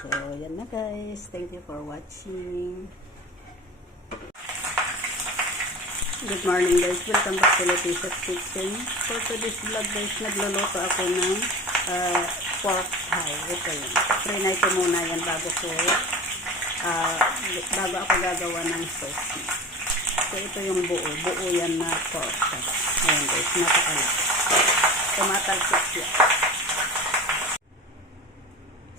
So, yan na guys. Thank you for watching. Good morning guys. Welcome back to Leticia's Kitchen. For today's vlog guys, nagluluto ako ng pork pie. Ito yun. Trinay ko muna yan bago ako gagawa ng sauce. So, ito yung buo. Buo yan na pork pie. Ayan guys, napakalat. Tumatalsik siya.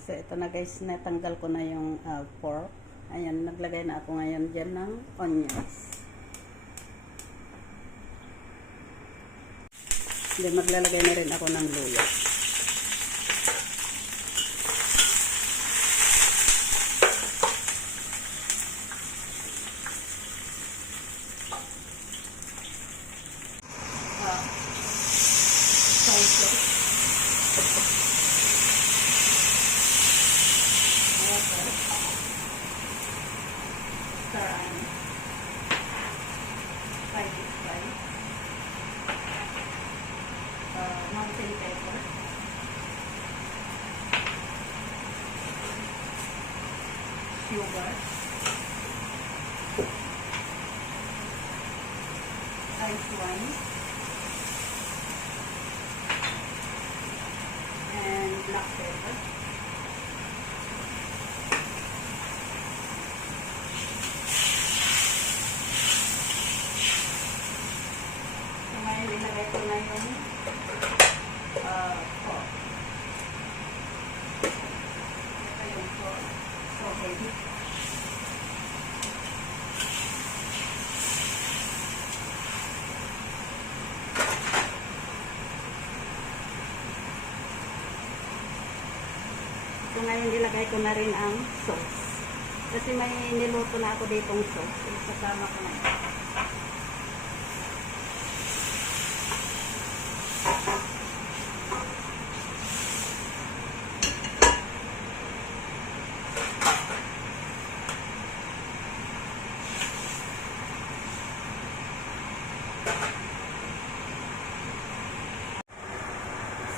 So, ito na guys, natanggal ko na yung pork. Ayan, naglagay na ako ngayon dyan ng onions. Then, maglalagay na rin ako ng luya. Mountain pepper, sugar, ice wine, and black pepper. So, ngayon ilagay ko na yung pork. Ito yung pork. So, heavy. So, ngayon ilagay ko na rin ang sauce. Kasi may niluto na ako ditong sauce. Isasama ko na yun.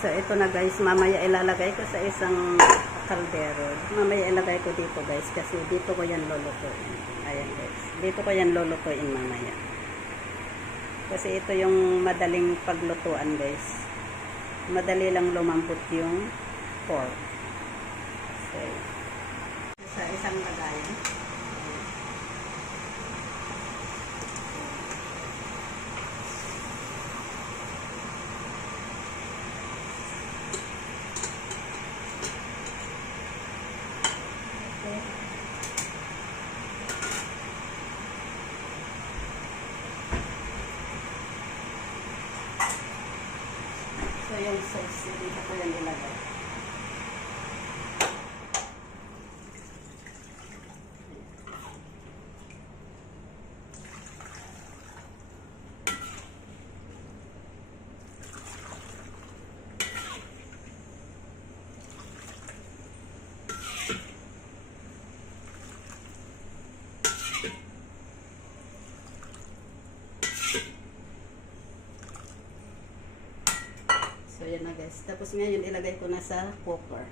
So, ito na guys, mamaya ilalagay ko sa isang kaldero. Mamaya ilagay ko dito guys, kasi dito ko yan lulutuin. Ayan guys, dito ko yan lulutuin mamaya. Kasi ito yung madaling paglutuan guys. Madali lang lumambot yung pork. So, sa isang lagayan. So, yung sauce, dito ko yan ilagay. So, yan na guys. Tapos ngayon, ilagay ko na sa cooker.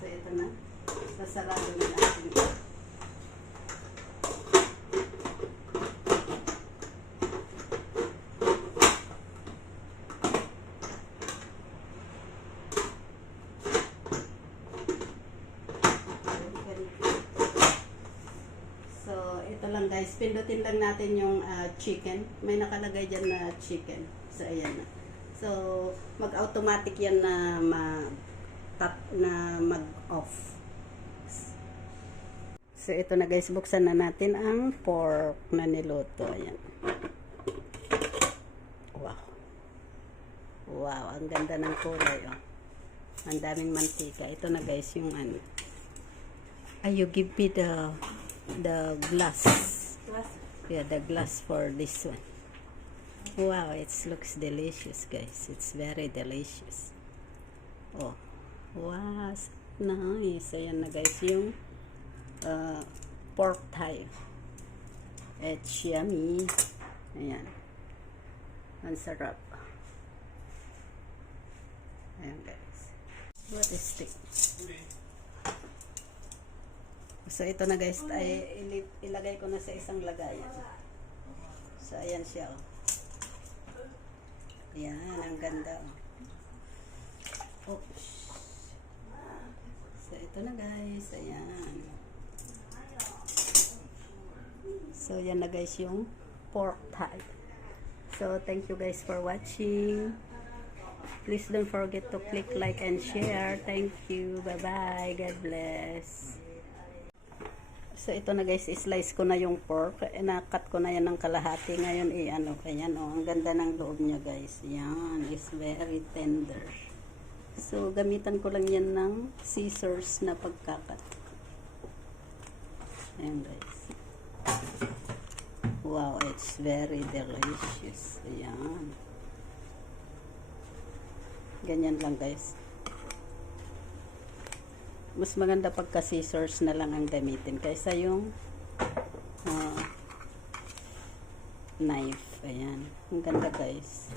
So, ito na. Sasarado na natin. Ito lang guys, pindutin lang natin yung chicken. May nakalagay dyan na chicken. So, ayan na. So, mag-automatic yan na mag-off. So, ito na guys, buksan na natin ang pork na niluto. Ayan. Wow. Wow, ang ganda ng kulay. Oh. Ang daming mantika. Ito na guys, yung ano. You give me the glass. Yeah, the glass for this one. Wow, it looks delicious guys. It's very delicious. Oh, wow, nice. Ayan na guys yung pork thigh. It's yummy. Ayan. Ang sarap. Ayan guys. What is stick? So ito na guys, ay ilagay ko na sa isang lagayan. So ayan siya. Ayan, ang ganda. Oops. So ito na guys, ayan. So yan na guys yung pork thigh. So thank you guys for watching. Please don't forget to click like and share. Thank you. Bye bye. God bless. So ito na guys, slice ko na yung pork. Nakat ko na yan ng kalahati. Ngayon ano, ayan oh, ang ganda ng loob niya guys. Yan, is very tender. So gamitan ko lang yan ng scissors na pagkakat. Ayan guys. Wow, it's very delicious. Ayan. Ganyan lang guys. Mas maganda pagka scissors na lang ang gamitin kaysa yung knife. Ayan. Ang ganda guys.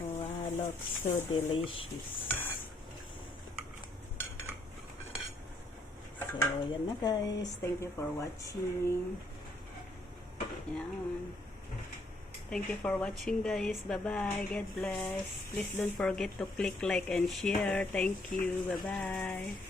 Wow, looks so delicious. So, yan na guys. Thank you for watching. Yan. Thank you for watching guys. Bye-bye. God bless. Please don't forget to click like and share. Thank you. Bye-bye.